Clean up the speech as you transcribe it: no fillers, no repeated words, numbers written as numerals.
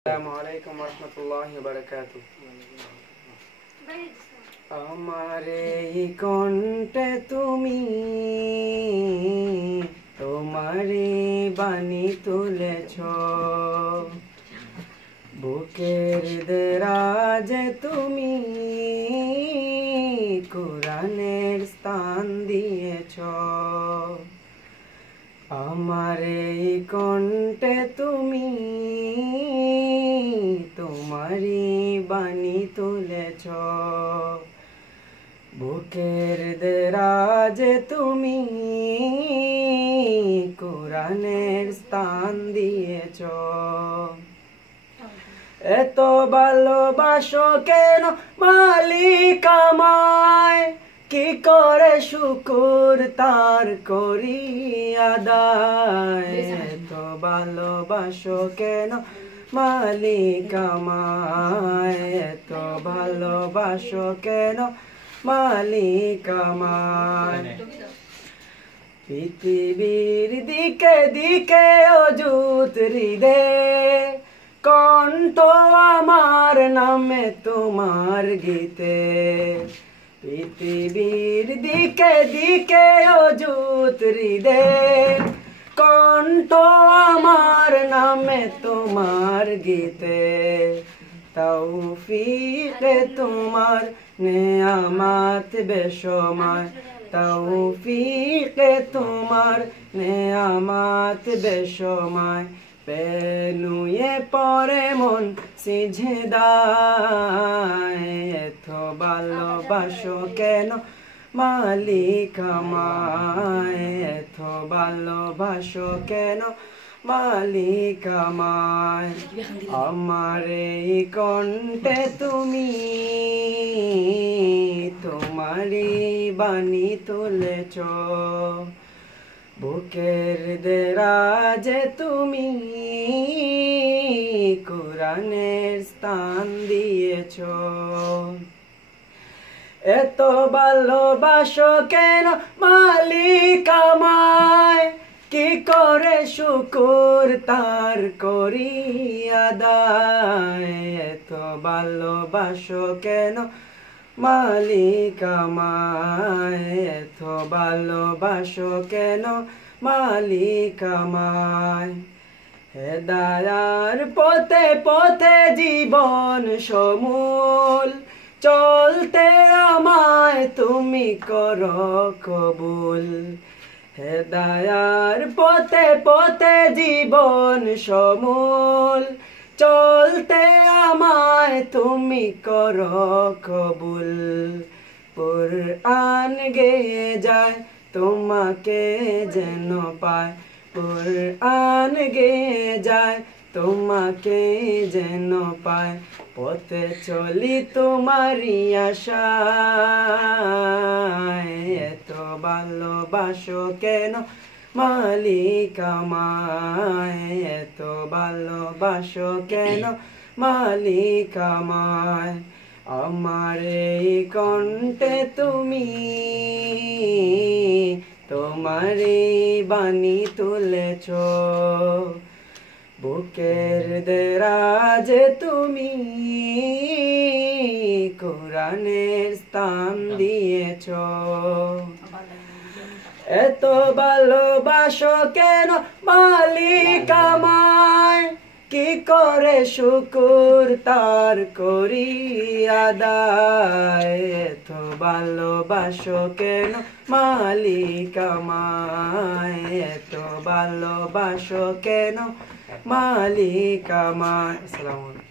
আসসালামুআলাইকুম ওয়া বারাকাতুহু। আমার এই কণ্ঠে তুমি তোমারই বাণী তুলেছ, বুকের দেরাজে তুমি কোরআনের স্থান দিয়েছ। আমার এই কণ্ঠে তুমি তোমারই বাণী তুলেছ, বুকের দেরাজে তুমি কোরআনের স্থান দিয়েছ। এত ভালোবাসো কেন মালিক আমায়, কি করে শুকর তার করি আদায়। এত ভালোবাসো কেন মালিক আমায়, এত ভালোবাসো কেন মালিক আমায়। পৃথিবীর দিকে দিকে অযুত হৃদে কণ্ঠ আমার নামে তোমার গীতে। পৃথিবীর দিকে দিকে অযুত হৃদে কণ্ঠ আমার নামে তোমার গীতে। তৌফিকে তোমার নেয়ামত বেশমার, তৌফিকে তোমার নেয়ামত বেশমার। পেনুয়ে পরে মন সিজদায়, এত ভালোবাসো কেন মালিক আমায়, এত ভালোবাসো কেন মালিক আমায়। আমার এই কণ্ঠে তুমি তোমারই বাণী তুলেছ, বুকের দেরাজে তুমি কোরআনের স্থান দিয়েছ। এত ভালোবাসো কেন মালিক আমায়, কি করে শুকর তার করি আদায়। এত ভালোবাসো কেন মালিক আমায়, এত ভালোবাসো কেন মালিক আমায়। হেদায়ার পথে পথে জীবন সমূল চলতে আমায় তুমি করো কবুল। হেদায়ার পথে পথে জীবন সমূল চলতে আমায় তুমি করো কবুল। কুরআন গেয়ে যায় তোমাকে যেন পায়, কুরআন গেয়ে যায় তোমাকে যেন পায়। পথে চলি তোমারই আশায়, এত ভালোবাসো কেন মালিক আমায়, এত ভালোবাসো কেন মালিক আমায়। আমার এই কণ্ঠে তুমি তোমারই বাণী তুলেছ, বুকের দেরাজে তুমি কোরআনের স্থান দিয়েছ। এত ভালোবাসো কেন মালিক আমায়, কি করে শুকর তার করি আদায়। এত ভালোবাসো কেন মালিক আমায়, এত ভালোবাসো কেন মালিক আমায়। আসসালামু আলাইকুম।